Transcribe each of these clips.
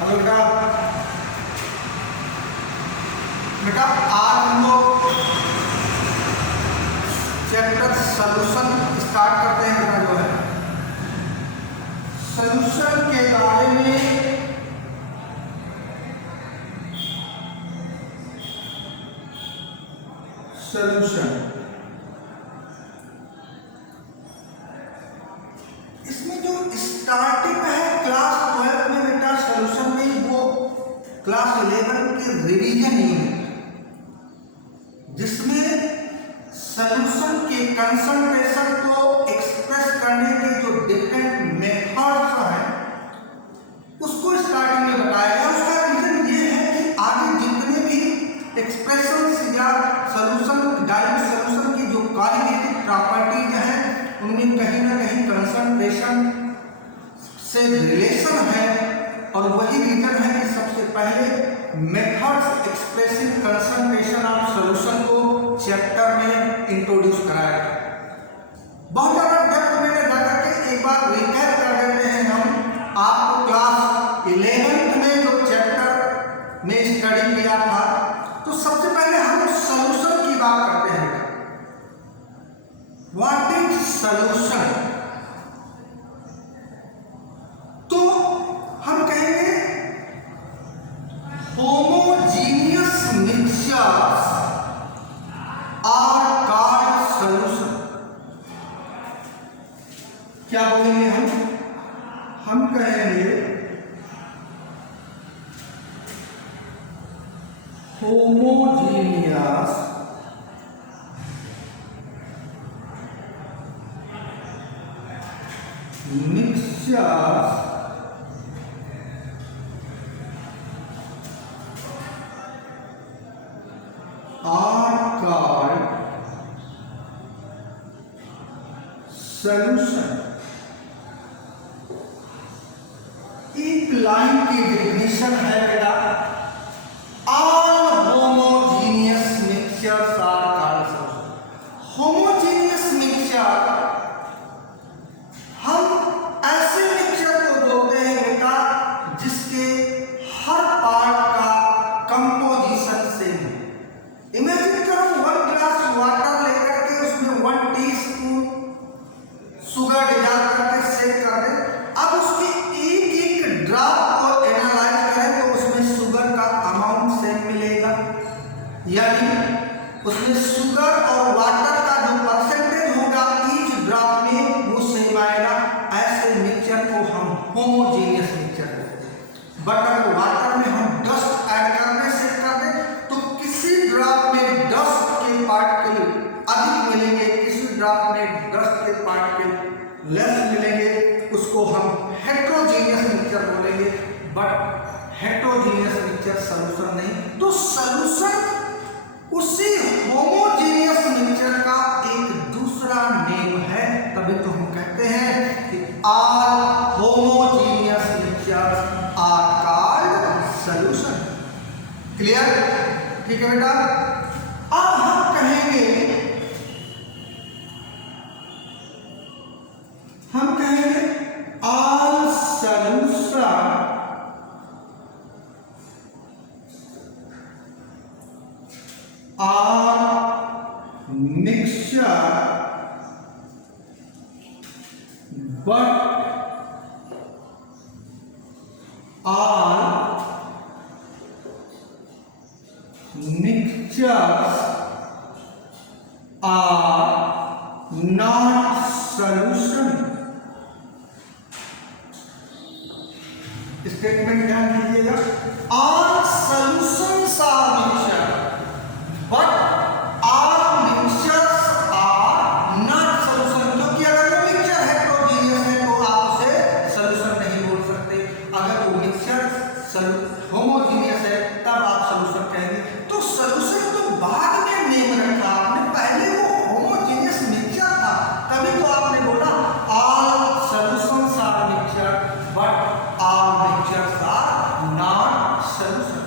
Hello बेटा। बेटा आज हम लोग चैप्टर सॉल्यूशन स्टार्ट करते हैं। बेटा जो है सॉल्यूशन के बारे में सॉल्यूशन इसमें जो स्टार्टिंग है क्लास 12 में बेटा सॉल्यूशन में वो क्लास 11 के रिवीजन यूनिट जिसमें सॉल्यूशन के कंसंट्रेशन को एक्सप्रेस करने के जो डिफरेंट मेथड्स हैं उसको स्टार्टिंग में बताया गया। उसका रीजन ये है कि आगे जितने भी एक्सप्रेशंस या सॉल्यूशन डायरेक्ट सॉल्यूशन की जो क्वालिटेटिव प्रॉपर्टीज हैं उनमें कहीं ना कहीं कंसंट्रेशन से रिलेशन है और वही रीजन है कि सबसे पहले methods expressing concentration of solution को चैप्टर में इंट्रोड्यूस कराया गया। बहुत ज़्यादा डेप्थ में जाकर के एक बार रिकैप कर देते हैं हम। आपको क्लास 11 में जो चैप्टर में स्टडी किया था तो सबसे पहले हम सॉल्यूशन की बात करते हैं। What is solution? तो हम कहेंगे homogeneous mixtures are called solution. क्या बोलेंगे हम कहेंगे homogeneous mixtures are called solution। एक लाइन की डेफिनेशन है बेटा, all homogeneous mixtures are called solution। homogeneous mixture हम ऐसे मिक्सचर को बोलते हैं बेटा जिसके हर पार्ट का कंपोजिशन सेम है। इमेजिन करो 1 ग्लास वाटर लेकर के उसमें 1 टीस्पून शुगर डाल करके सेट कर दे। अब उसके एक एक ड्रॉप को एनालाइज करें तो उसमें शुगर का अमाउंट सेम मिलेगा, यानी उसमें शुगर और वाटर का जो परसेंटेज होगा ईच ड्रॉप में वो सेम आएगा। ऐसे मिक्सचर को हम होमोजेनियस मिक्सचर बोलते हैं। बट अगर वाटर में हम डस्ट ऐड करने से कर दें तो किसी ड्रॉप में डस्ट के पार्टिकल अधिक मिलेंगे, किसी ड्रॉप में डस्ट के पार्टिकल लेस मिलेंगे। उसको हम हेट्रोजीनियस मिक्सचर बोलेंगे। बट हेट्रोजीनियस मिक्सचर सॉल्यूशन नहीं। तो सॉल्यूशन उसी होमोजीनियस मिक्सचर का एक दूसरा नेम है। तभी तो हम कहते हैं कि all homogeneous mixtures are called solution. Clear? ठीक है बेटा। अब हम कहेंगे all solution are mixture but are mixtures are not solution। Statement ध्यान दीजिएगा। all solutions are mixture but all mixtures are not solution। क्योंकि अगर वो मिक्सचर हेट्रोजीनियस है तो आप उसे सॉल्यूशन नहीं बोल सकते। अगर वो मिक्सचर होमोजीनियस है तब आप सॉल्यूशन कहेंगे। तो सॉल्यूशन तो बाद में नेम रखा आपने, पहले वो होमोजेनियस मिक्सचर था तभी तो आपने बोला all solutions are mixture but all mixtures are not solution.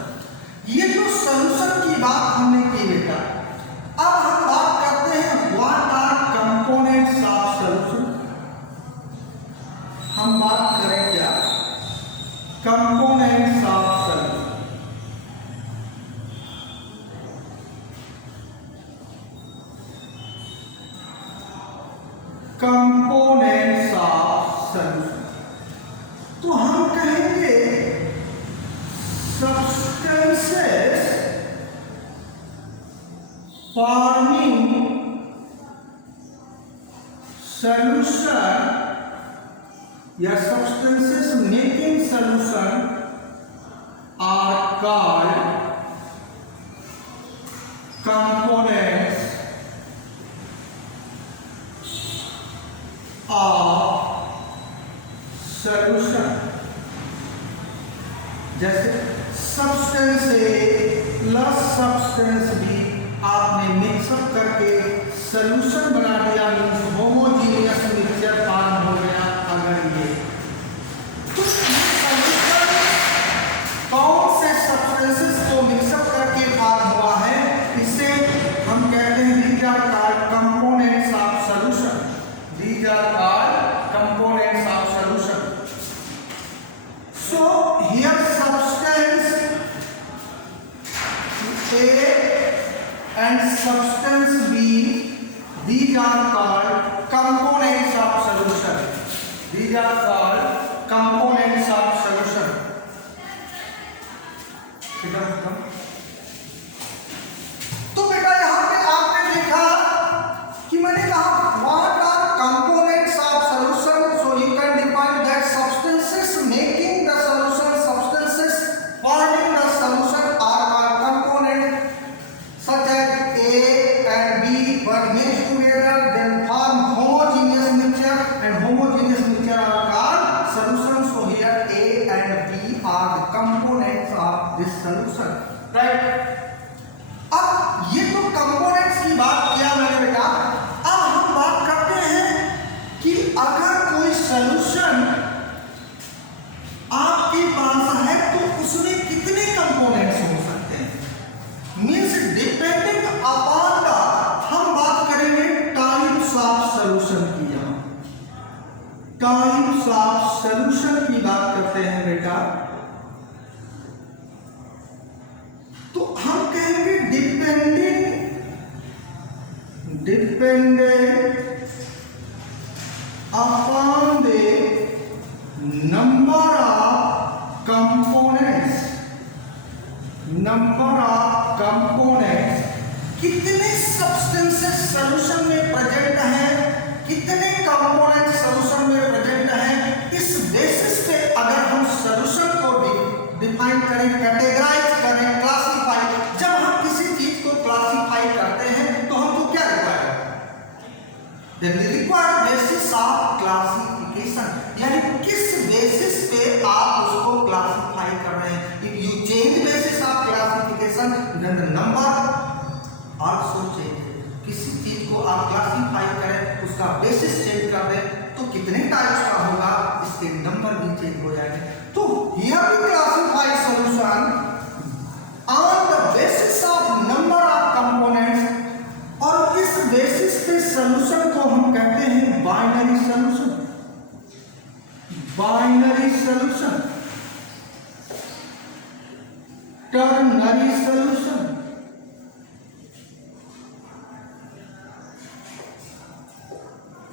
ये जो सॉल्यूशन की बात हमने की बेटा, अब हम बात करते हैं what are components of solution. हम बात करें क्या कंपोनेंट्स solution या substances making solution are called components of solution। जैसे सब्सटेंस ए प्लस सब्सटेंस बी आपने मिक्सअप करके सॉल्यूशन बना दिया, मींस होमोजीनियस मिक्सचर फॉर्म हो गया। अगर ये तो कौन से सब्सटेंसेस को मिक्सअप करके फॉर्म हुआ है, इसे हम कहते हैं these are called components of solution. These are called components of solution. So here substance A and substance B, these are called components of solution। These are called components of solution। तो बेटा यहाँ पे आपने देखा कि मैंने कहा what are components of solution, so you can define that substances making the solution, substances forming the solution are components such as A and B were mixed together then form homogeneous mixture, and homogeneous mixture are called solution। So here A and B are the components of this solution, right? अब ये तो components की बात किया मैंने बेटा। अब हम बात करते हैं कि अगर कोई सॉल्यूशन आपके पास है तो उसमें कितने कंपोनेंट्स हो सकते हैं, मींस डिपेंडिंग अपॉन द, हम बात करेंगे टाइप्स ऑफ सॉल्यूशन की। यहां टाइप्स ऑफ सॉल्यूशन की बात करते हैं बेटा, तो हम कहेंगे dependent upon the number of components. Number of components, कितने सब्सटेंसेस सॉल्यूशन में प्रेजेंट हैं, कितने कंपोनेंट सॉल्यूशन में प्रेजेंट हैं, इस बेसिस पे अगर हम सॉल्यूशन को डिफाइन करें, कैटेगराइज करें, क्लासिफाई, जब हम किसी चीज को क्लासिफाई करते हैं तो हमको क्या रिक्वायर है, रिक्वायर्ड बेसिस ऑफ क्लासिफिकेशन, यानी किस बेसिस पे आप उसको क्लासिफाई कर रहे हैं। If you change basis of classification then the number also change. किसी चीज को आप क्लासिफाई करें, उसका बेसिस चेंज कर दें तो कितने टाइप्स का होगा, इसके नंबर भी चेंज हो जाएंगे। तो here we classify solution on the basis of number of components, और इस बेसिस पे सॉल्यूशन को हम कहते हैं binary solution. Binary solution, ternary solution,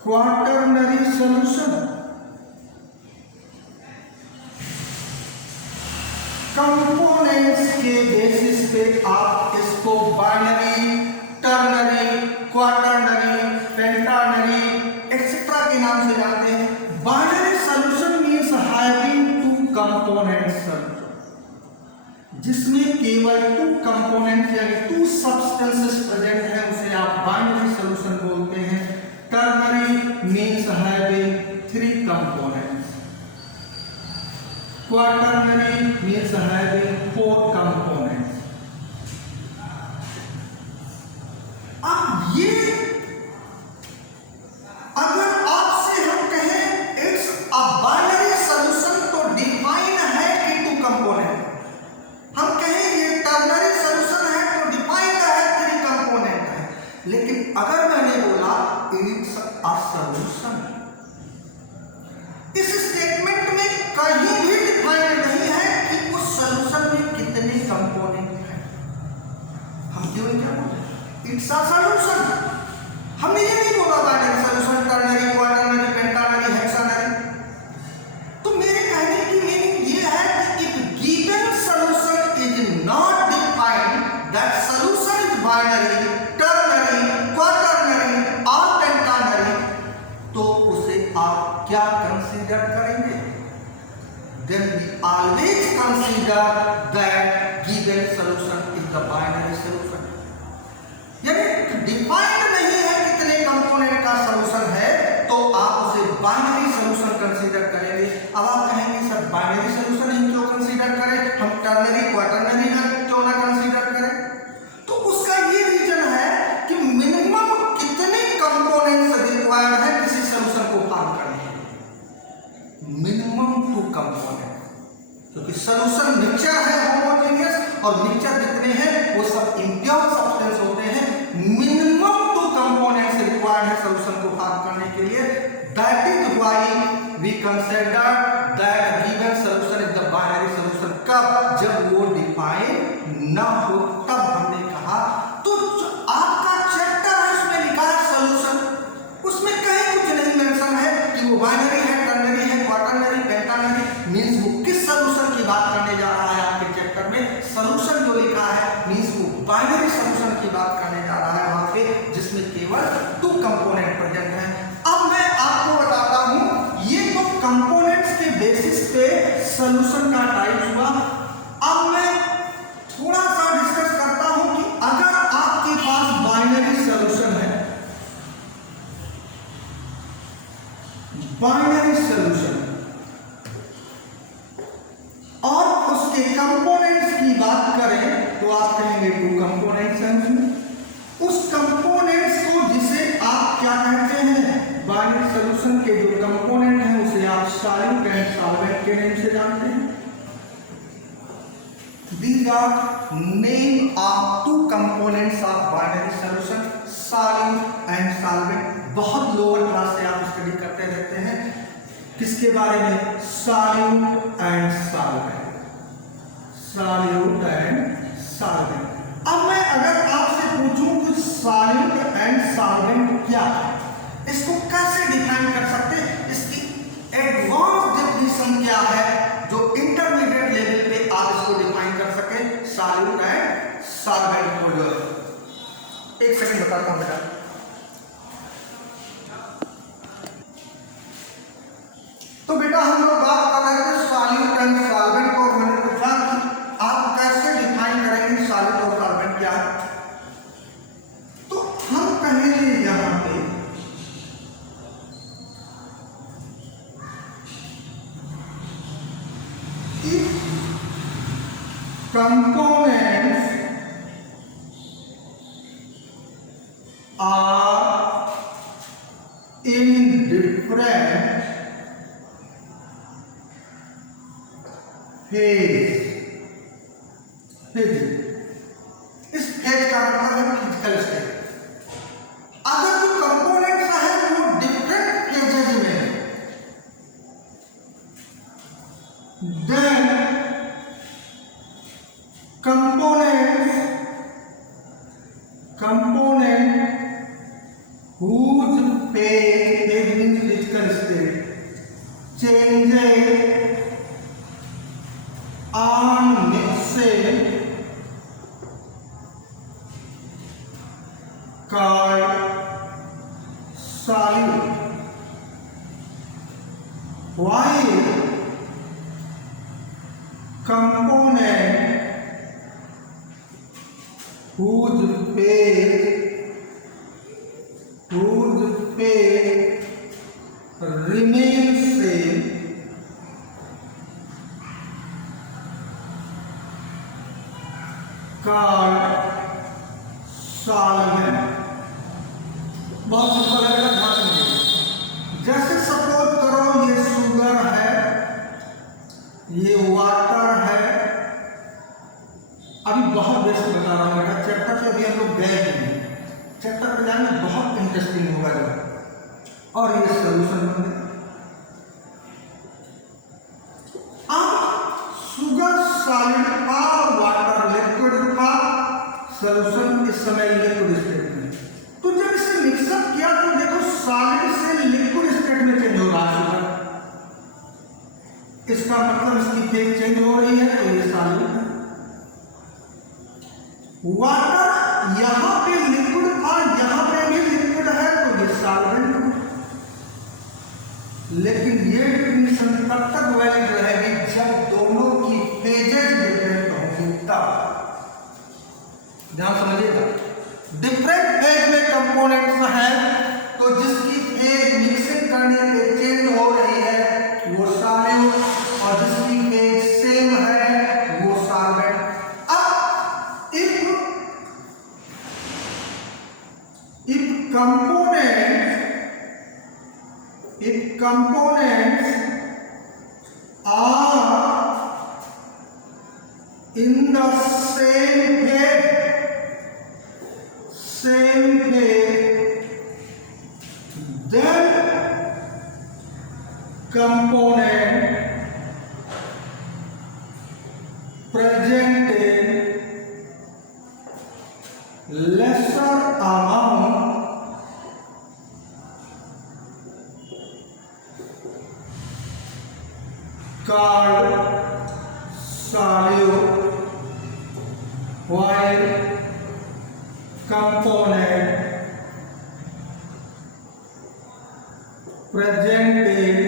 quaternary solution, components के बेसिस पे आप इसको binary, ternary, quaternary, pentanary etcetera के नाम से जानते हैं। Binary solution means having two components solution, जिसमें केवल टू कंपोनेंट यानी टू सब्सटेंसेस प्रेजेंट हैं, उसे आप बाइनरी सॉल्यूशन बोलते हैं। Ternary means having three components, quaternary means having four components. अब ये अगर आपसे हम कहें इट्स अ बाइनरी सॉल्यूशन तो डिफाइन है कि टू कंपोनेंट, हम कहें ये टर्नरी सॉल्यूशन है तो डिफाइन है थ्री कंपोनेंट है। लेकिन अगर मैंने बोला इट्स अ सॉल्यूशन, इस स्टेटमेंट में कहीं भी डिफाइन नहीं है कि उस सॉल्यूशन में कितने कंपोनेंट हैं। हम क्यों क्या बोले इट्स अ सॉल्यूशन, हमने ये नहीं बोला बाइनरी सॉल्यूशन, टर्नरी, क्वार्टरनरी, पेंटानरी, हेक्सानरी। तो मेरे कहने की मीनिंग ये है कि if given solution is not defined, that solution is binary, ternary, quaternary और पेंटानरी, तो कंसीडर करेंगे? Then we always consider that given solution is the binary solution. यानी डिफाइंड नहीं है कितने कंपोनेंट का सॉल्यूशन है तो आप उसे बाइनरी सॉल्यूशन कंसीडर करेंगे। अब आप कहेंगे सर बाइनरी सॉल्यूशन हम क्यों कंसीडर करें, हम टर्नरी क्वाटरनरी ना क्यों ना कंसीडर करें? तो उसका ये रीजन है कि मिनिमम कितने कंपोनेंट्स रिक्वायर्ड है किसी सॉल्यूशन को फॉर्म करने के लिए? मिनिमम 2 कंपोनेंट, क्योंकि सॉल्यूशन मिक्सचर है होमोजेनियस और मिक्सचर जितने हैं वो सब इम्प्योर सब्सटेंस होते हैं। मिनिमम 2 कंपोनेंट्स रिक्वायर्ड है सॉल्यूशन को फॉर्म करने के लिए। That is why we consider that given solution is the binary solution. कब? जब वो डिफाइन ना हो तब हमने कहा। तो आपका चैप्टर है उसमें लिखा है सॉल्यूशन, उसमें कहीं कुछ नहीं मेंशन है कि वो बाइनरी है, टर्नरी है, क्वाटरनरी, पेंटानरी, मींस वो किस सॉल्यूशन की बात करने जा रहा है आपके चैप्टर में। सॉल्यूशन जो लिखा है मींस वो बाइनरी सॉल्यूशन की बात करने जा रहा है वहां पे, जिसमें केवल 2 कंपोनेंट प्रेजेंट हैं। अब मैं आपको बताता हूं ये तो कंपोनेंट्स के बेसिस पे सॉल्यूशन का टाइप हुआ। अब मैं थोड़ा सा डिस्कस करता हूं कि अगर आपके पास बाइनरी सॉल्यूशन है, बाइनरी सॉल्यूशन और उसके कंपोनेंट्स की बात करें तो आप कहेंगे 2 कंपोनेंट्स हैं। उस कंपोनेंट्स को जिसे आप क्या कहते हैं, बाइनरी सॉल्यूशन के जो कंपोनेंट हैं उसे आप सॉल्यूट एंड सॉल्वेंट के नाम से जानते हैं। These are name of 2 components of binary solution, solute and solvent। बहुत लोअर क्लास से आप स्टडी करते रहते हैं किसके बारे में, solute and solvent, solute and solvent। अब मैं अगर आपसे पूछूं कि solute and solvent क्या है, इसको कैसे डिफाइन कर सकते हैं, इसकी एडवांस डेफिनेशन क्या है जो इंटरमीडिएट लेवल पे आप इसको डिफाइन कर सके सॉल्यूट एंड सॉल्वेंट को। जो 1 सेकंड बताता हूं बेटा। तो बेटा हम लोग बात कर रहे थे सॉल्यूट एंड सॉल्वेंट को। मैंने पूछा कि आप कैसे डिफाइन करेंगे सॉल्यूट और सॉल्वेंट क्या है, तो हम कहेंगे यहां पे components are in different phase। इस फेज का मतलब है फिजिकल स्टेट। अगर जो कंपोनेंट्स है वो डिफरेंट फेजेस में, then component whose phase in physical state changes on mixing called solute, while component whose phase remains same called solvent। बहुत सिंपल है बेटा, ध्यान समझिए। जैसे सपोज करो ये शुगर है, ये वाटर है। अभी बहुत बेसिक बता रहा हूँ बेटा, चैप्टर पे अभी हम लोग गए नहीं, चैप्टर पे जाने में बहुत इंटरेस्टिंग होगा जब, और ये सॉल्यूशन बन गया। अब शुगर सॉलिड का, वाटर लिक्विड का, सॉल्यूशन इस समय लिक्विड स्टेट में। तो जब इसे मिक्सअप किया तो देखो सॉलिड से लिक्विड स्टेट में चेंज हो रहा है शुगर, इसका मतलब इसकी फेज चेंज हो रही है, तो ये सॉलिड है। वाटर यहां पे लिक्विड और यहां पे भी लिक्विड है, तो ये सॉल्वेंट है। लेकिन ये डेफिनेशन तब तक वैलिड रहेगी जब दोनों की फेजेस डिफरेंट होंगी, तब। ध्यान समझिएगा, डिफरेंट फेज में कंपोनेंट्स हैं तो जिसकी फेज मिक्सिंग करने पे चेंज हो रही है वो सॉल्यूट, और जिसकी फेज सेम है वो सॉल्वेंट। अब if components are in the same phase, then component presenting lesser amount called solute, while component presenting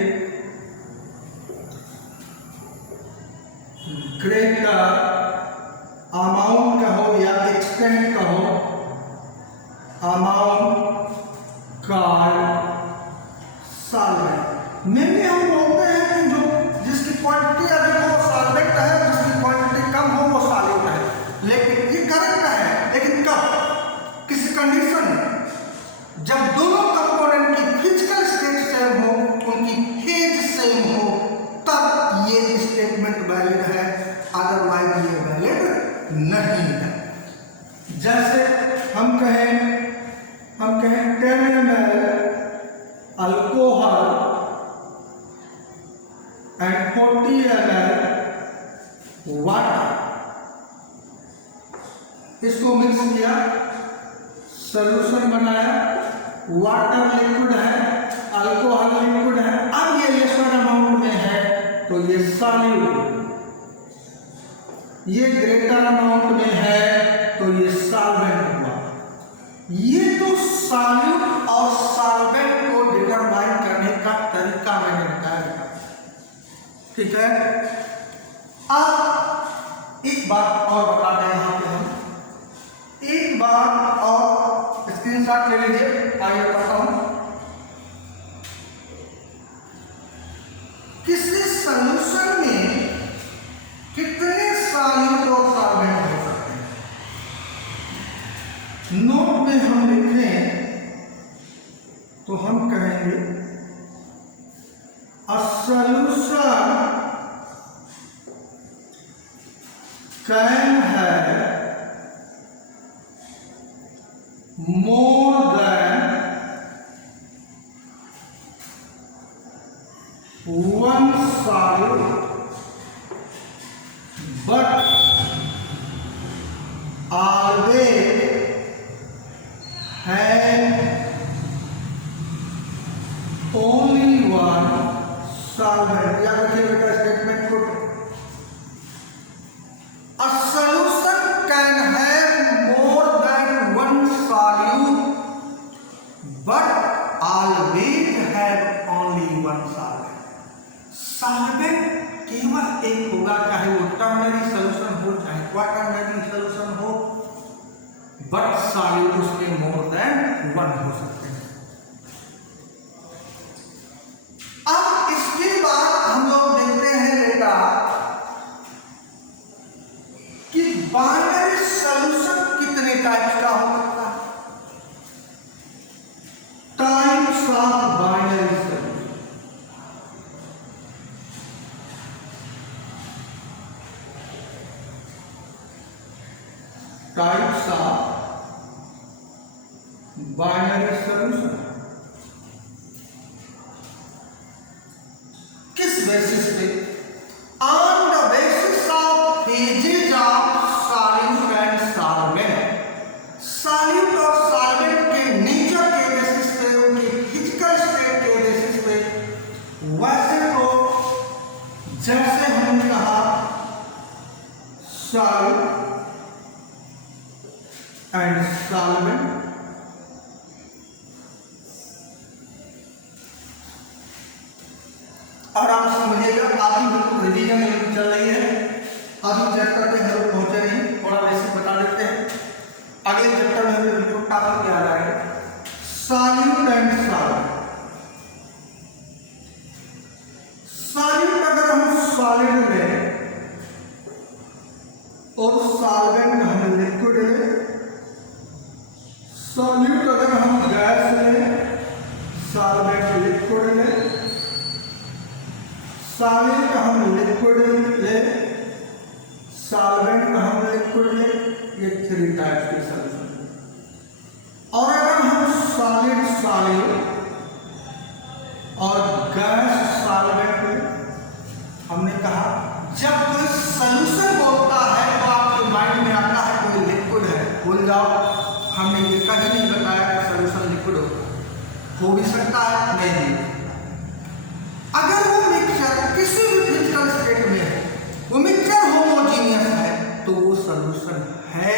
greater amount कहो या extent कहो, amount called solvent। मैंने हम बोलते हैं कि जो जिसकी क्वांटिटी अधिक हो सॉल्वेंट है, जिसकी क्वांटिटी कम हो वो सॉल्यूट है। लेकिन ये करेक्ट है, लेकिन कब, किस कंडीशन में, जब दोनों कंपोनेंट की फिजिकल स्टेट सेम हो, उनकी फेज सेम हो, तब ये स्टेटमेंट वैलिड है, अदरवाइज ये वैलिड नहीं है। जैसे हम कहें 10 ml alcohol and 40 ml water, इसको मिक्स किया, सॉल्यूशन बनाया, वाटर लिक्विड है, अल्कोहल लिक्विड है, अब ये लेसर अमाउंट में है तो ये सॉल्यूट, ये ग्रेटर अमाउंट में है तो ये सॉल्वेंट हुआ। ये तो सॉल्यूट और सॉल्वेंट को डिटरमाइन करने का तरीका मैंने बताया, ठीक है। अब एक बात और बता दें, यहाँ पे हम एक बात और स्क्रीनशॉट ले लीजिए, आगे बताता हूं। किसी सॉल्यूशन में कितने सॉल्यूट और सॉल्वेंट हो सकते हैं? नोट में हम लिखें तो हम कहेंगे a solution can have more than one solute, but always have only one solvent। याद रखिए बेटा स्टेटमेंट को, a solution can have more than one solute but always have only one solvent। Solvent केवल एक होगा, चाहे वो टर्नरी सॉल्यूशन हो चाहे क्वाटर्नरी सॉल्यूशन हो, बट सॉल्यूट उसमें मोर देन वन हो सकते हैं। अब इसके बाद हम लोग देखते हैं बेटा कि बाइनरी सॉल्यूशन कितने टाइप्स का हो सकता है। Types of binary solution, types of binary solution किस बेसिस पे? On the basis of phases of solute and solvent. Solute और सॉल्वेंट के नेचर के बेसिस पे, उनके फिजिकल स्टेट के बेसिस पे। वैसे तो जैसे हमने कहा सॉल्यूट एंड सॉल्वेंट, आराम से समझिएगा। अभी बिल्कुल रिवीजन चल रही है, अभी चैप्टर पे हम लोग पहुंचे नहीं, थोड़ा बेसिक बता देते हैं। अगले चैप्टर में हमें बिल्कुल टॉपिक याद आएगा, सॉल्यूट एंड सॉल्वेंट। सॉल्यूट अगर हम सॉलिड लें और सॉल्वेंट हम लिक्विड लें, सॉल्यूट अगर हम गैस लें, सॉल्वेंट लिक्विड लें, सॉलिड हम लिक्विड लें, सॉल्वेंट हम लिक्विड लें, ये 3 टाइप्स के सॉल्यूशन। और अगर हम सॉलिड सॉल्यूट और गैस सॉल्वेंट लें, हमने कहा जब कोई सॉल्यूशन बोलता है तो आपके माइंड में आता है कोई लिक्विड है, भूल जाओ, हमने ये कहीं नहीं बताया कि सॉल्यूशन लिक्विड हो भी सकता है, नहीं। अगर वो मिक्सचर किसी भी फिजिकल स्टेट में है, वो मिक्सचर होमोजीनियस है, तो वो सॉल्यूशन है,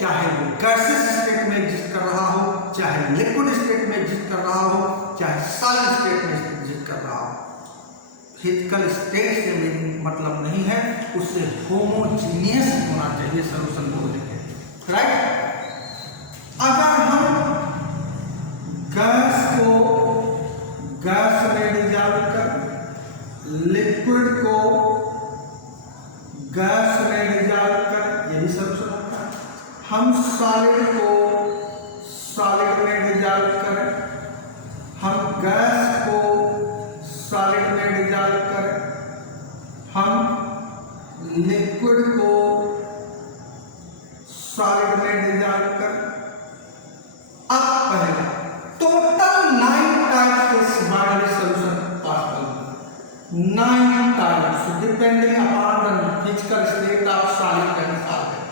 चाहे वो गैसियस स्टेट में एग्जिस्ट कर रहा हो, चाहे लिक्विड स्टेट में एग्जिस्ट कर रहा हो, चाहे सॉलिड स्टेट में एग्जिस्ट कर रहा हो। फिजिकल स्टेट से मेरी मतलब नहीं है, उससे होमोजीनियस होना चाहिए सॉल्यूशन बोलने के, राइट। अगर हम गैस को गैस में डिजॉल्व कर, लिक्विड को गैस में डिजॉल्व कर, ये भी सॉल्यूशन होता है। हम सॉलिड को सॉलिड में डिजॉल्व करें, हम गैस को सॉलिड में डिजॉल्व करें, हम लिक्विड को सॉलिड में डिजॉल्व करें। अब पहले टोटल 9 टाइप्स के binary solution possible, 9 types depending upon the physical state of solid and solvent,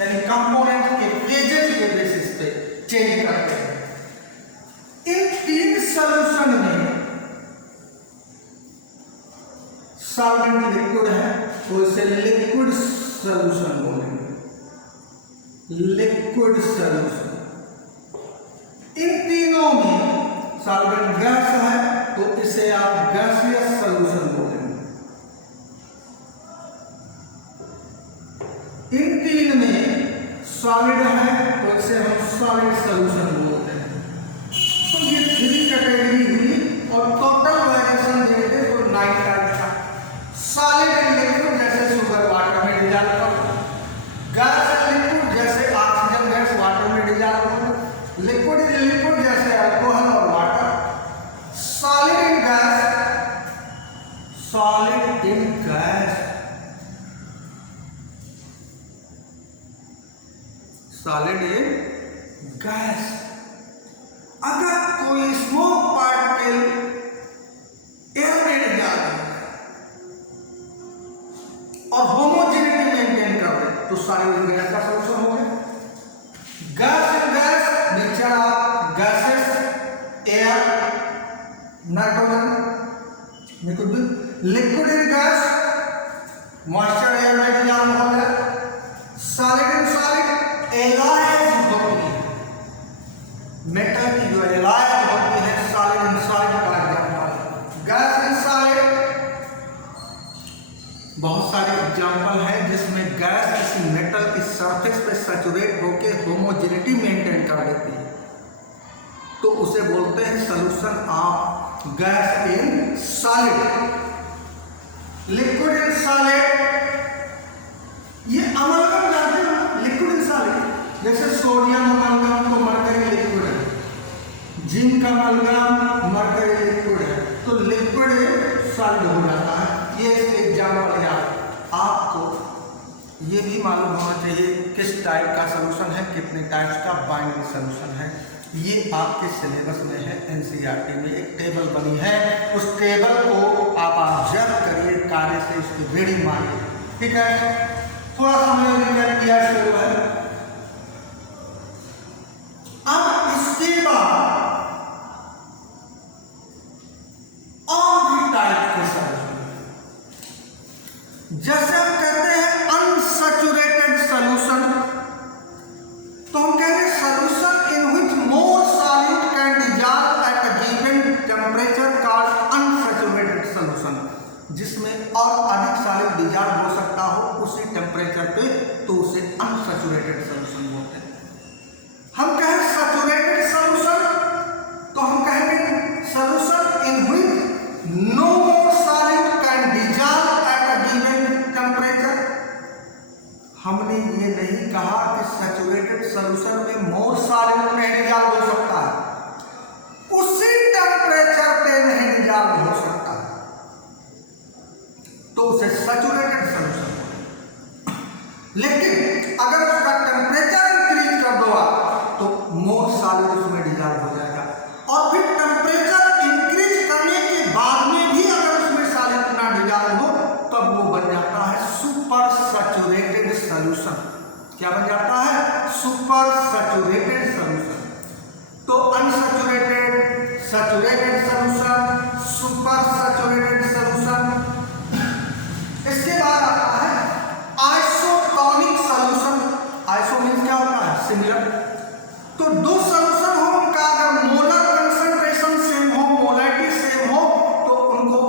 यानी कंपोनेंट के फेजेस के बेसिस पे चेंज करते हैं। इन 3 सॉल्यूशन में सॉल्वेंट लिक्विड है तो इसे लिक्विड सॉल्यूशन बोलेंगे, लिक्विड सॉल्यूशन। इन तीनों में सॉल्वेंट गैस है तो इसे आप गैसियस सॉल्यूशन बोलेंगे। इन 3 में सॉलिड है तो इसे हम सॉलिड सॉल्यूशन बोलते हैं। तो ये 3 कैटेगरी हुई और टोटल वेरिएशन देखते तो 9 टाइप का। सॉलिड एंड लिक्विड जैसे शुगर वाटर में डिजॉल्व करता, गैस एंड लिक्विड जैसे ऑक्सीजन गैस वाटर में डिजॉल्व करता, लिक्विड इज लिक्विड जैसे अल्कोहल और water, solid in gas, solid in gas, solid in gas. अगर कोई स्मोक पार्टिकल एयर में डिजॉल्व और होमोजेनिटी मेंटेन कर दे तो सॉलिड इन गैस का सॉल्यूशन हो गया। Gas in gas, nature of gases, air, nitrogen, liquid in gas, moisture air में डिजॉल्व हो गया। सॉलिड इन सॉलिड, एलॉयज होती है, मेटल की जो एलॉयज होती है सॉलिड इन सॉलिड का एग्जाम्पल। गैस इन सॉलिड बहुत सारे एग्जाम्पल हैं जिसमें गैस किसी मेटल की सरफेस पे सैचुरेट होकर होमोजेनिटी मेंटेन कर देती है, तो उसे बोलते हैं solution of gas in solid. Liquid in solid, ये अमलगम जानते हैं, लिक्विड इन सॉलिड, जैसे सोडियम अमलगम तो मरकरी लिक्विड है, जिंक अमलगम मरकरी लिक्विड है, तो लिक्विड सॉलिड हो जाता है। ये एग्जाम्पल है। आपको ये भी मालूम होना चाहिए किस टाइप का सॉल्यूशन है, कितने टाइप्स का बाइनरी सॉल्यूशन है। ये आपके सिलेबस में है, एनसीईआरटी में एक टेबल बनी है, उस टेबल को आप ऑब्जर्व करिए, कार्य से इसकी रीडिंग मारिए, ठीक है। थोड़ा सा हमने किया शुरू है। अब इसके बाद और भी टाइप के सॉल्यूशन, जैसे हम कहते हैं अनसैचुरेटेड सॉल्यूशन, तो हम कह रहे हैं solution in which more solute can dissolve at a given temperature called unsaturated solution. जिसमें और अधिक सॉलिड डिसॉल्व हो सकता हो उसी टेम्परेचर पे, तो उसे अनसैचुरेटेड सॉल्यूशन बोलते हैं। हम कहें सैचुरेटेड सॉल्यूशन तो हम कहेंगे solution in which no more solid can dissolve at a given temperature. हमने ये नहीं कहा कि सैचुरेटेड सॉल्यूशन में मोर सॉलिड नहीं डिसॉल्व हो सकता है, उसी टेम्परेचर पे नहीं डिसॉल्व हो सकता है, तो उसे सैचुरेटेड सॉल्यूशन। लेकिन अगर उसका टेम्परेचर इंक्रीज कर दो आप तो मोर सॉलिड उसमें डिसॉल्व हो जाएगा, और फिर टेम्परेचर इंक्रीज करने के बाद में भी अगर उसमें सॉलिड ना डिसॉल्व हो तब वो बन जाता है सुपर सैचुरेटेड सॉल्यूशन। क्या बन जाता है? Super saturated solution. तो unsaturated, saturated solution, super saturated solution. इसके बाद आता है आइसोटोनिक सॉल्यूशन। आइसो मींस क्या होता है? सिमिलर। तो दो सॉल्यूशन हो, उनका अगर मोलर कंसंट्रेशन सेम हो, मोलैरिटी सेम हो, तो उनको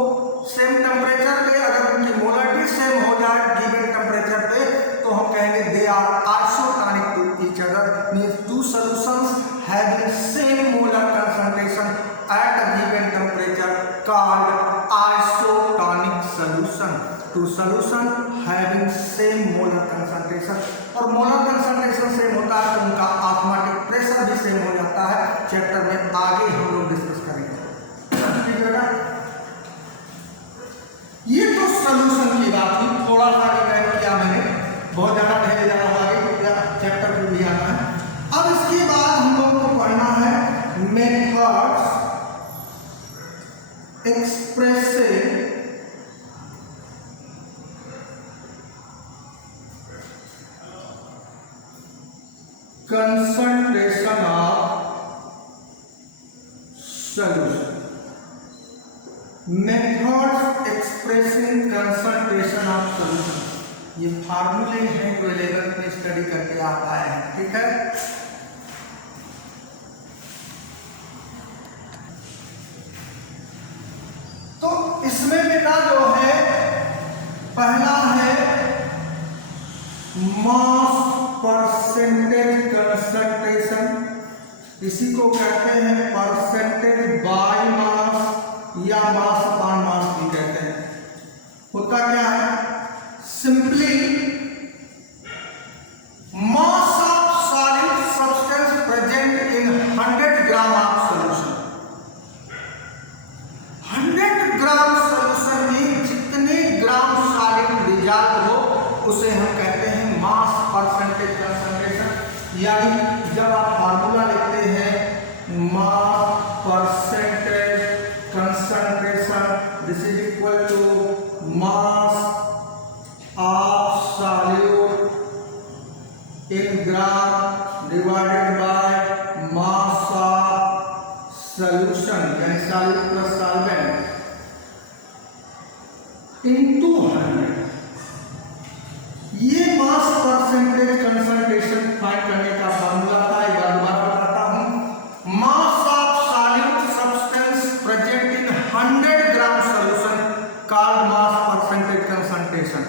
सेम टेम्परेचर पे अगर उनकी मोलैरिटी सेम हो जाए गिवन टेम्परेचर पे, तो हम कहेंगे they are isotonic to each other. Means two solutions having same molar concentration at a given temperature called isotonic solution. Two solution having same molar concentration, और molar concentration सेम होता है तो उनका automatic pressure भी same हो जाता है। Chapter में आगे हम लोग डिस्कस करेंगे। ठीक है बेटा, ये तो सॉल्यूशन की बात थी, थोड़ा सा रिवाइज किया मैंने, बहुत ज्यादा ढेर ज्यादा आगे चैप्टर में भी आना है। अब इसके बाद हम लोग को पढ़ना है methods expressing concentration of solution. Methods expressing concentration of solution, ये फार्मूले हैं जो 11th में स्टडी करके आप आए हैं। ठीक है, तो इसमें बेटा जो है पहला है मास परसेंटेज कंसंट्रेशन, इसी को कहते हैं परसेंटेज बाय मास या मास अपॉन मास भी कहते हैं। होता क्या है? Simply mass of solid substance present in 100 gram of solution. 100 gram solution में जितने ग्राम सॉलिड डिसॉल्व हो उसे हम कहते हैं मास परसेंटेज कंसंट्रेशन। यानी जब आप फार्मूला लिखते हैं mass percentage concentration, this is equal to mass of solute in gram divided by mass of solution, यानी सॉल्यूट प्लस सॉल्वेंट इनटू 100। ये मास परसेंटेज कंसंट्रेशन फाइंड करने का फार्मूला था, एक बार दोबारा बताता हूं। मास of solute substance present in 100 gram solution called mass percentage concentration,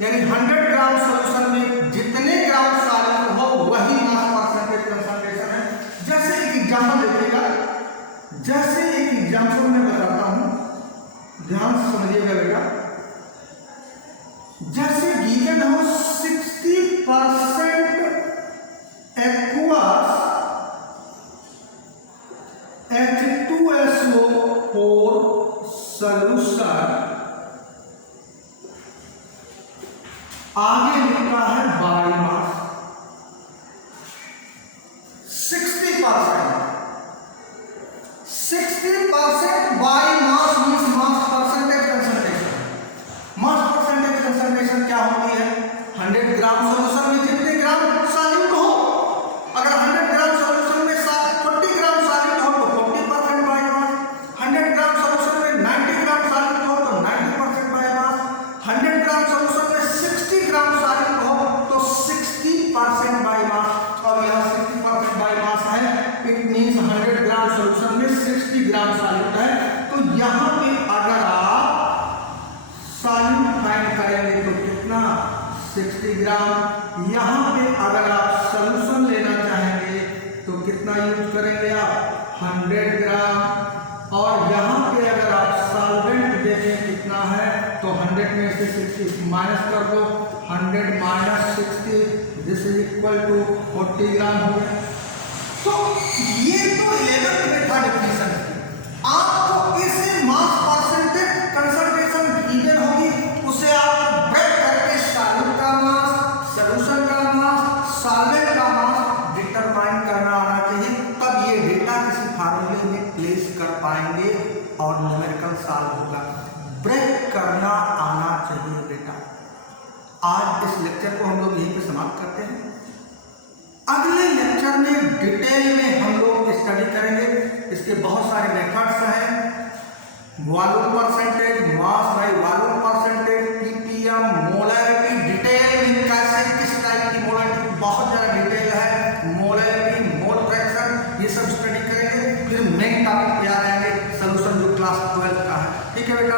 यानी 100 ग्राम सॉल्यूशन में जितने ग्राम सॉल्यूट हो वही मास परसेंटेज कंसंट्रेशन है। जैसे एक एग्जांपल देखिएगा, जैसे एक एग्जांपल मैं बताता हूं, ध्यान से समझिएगा बेटा। जैसे गिवन हो 60% एक्वस H2SO4 सॉल्यूशन, आगे लिखा है by mass 60%। 60% by mass means mass percentage concentration. Mass percentage concentration क्या होती है? 100 ग्राम सॉल्यूशन में जितने ग्राम सॉल्यूट हो, अगर 100 ग्राम सॉल्यूशन में 40 ग्राम सॉल्यूट हो तो 40% बाय मास, 100 ग्राम सॉल्यूशन में 90 ग्राम सॉल्यूट हो तो 90% बाय मास, 100 ग्राम सॉल्यूशन में 60 ग्राम सॉल्यूट हो तो 60% बाय मास। और यहाँ 60% बाय मास है, इट मींस 100 ग्राम सॉल्यूशन में 60 ग्राम सॉल्यूट है। तो यहाँ पे अगर आप 60 ग्राम। यहाँ पे अगर आप सॉल्यूशन लेना चाहेंगे तो कितना यूज करेंगे आप 100 ग्राम। और यहाँ पे अगर आप सॉल्वेंट देखें कितना है तो 100 में से 60 माइनस कर दो, 100 minus 60 this is equal to 40 gram हो गया। तो ये तो 11th में था डिफिनेशन। आपको इसे मास परसेंटेज कंसंट्रेशन गिवन होगी, उसे आप ब्रेक करके सॉल्यूट का मास, सॉल्यूशन का मास, सॉल्वेंट का मास डिटरमाइन करना आना चाहिए, तब ये डेटा किसी फार्मूले में प्लेस कर पाएंगे और न्यूमेरिकल सॉल्व होगा। ब्रेक करना आना चाहिए बेटा। आज इस लेक्चर को हम लोग यहीं पे समाप्त करते हैं। अगले लेक्चर में डिटेल में हम लोग स्टडी करेंगे, इसके बहुत सारे मेथड्स हैं, volume percentage, mass by volume percentage, ppm, molarity, detail में कैसे किस टाइप की मोलैरिटी, बहुत ज़्यादा डिटेल है, मोलैरिटी, मोल फ्रैक्शन, ये सब स्टडी करेंगे। फिर मेन टॉपिक पे आ जाएंगे सॉल्यूशन जो क्लास 12 का है। ठीक है बेटा।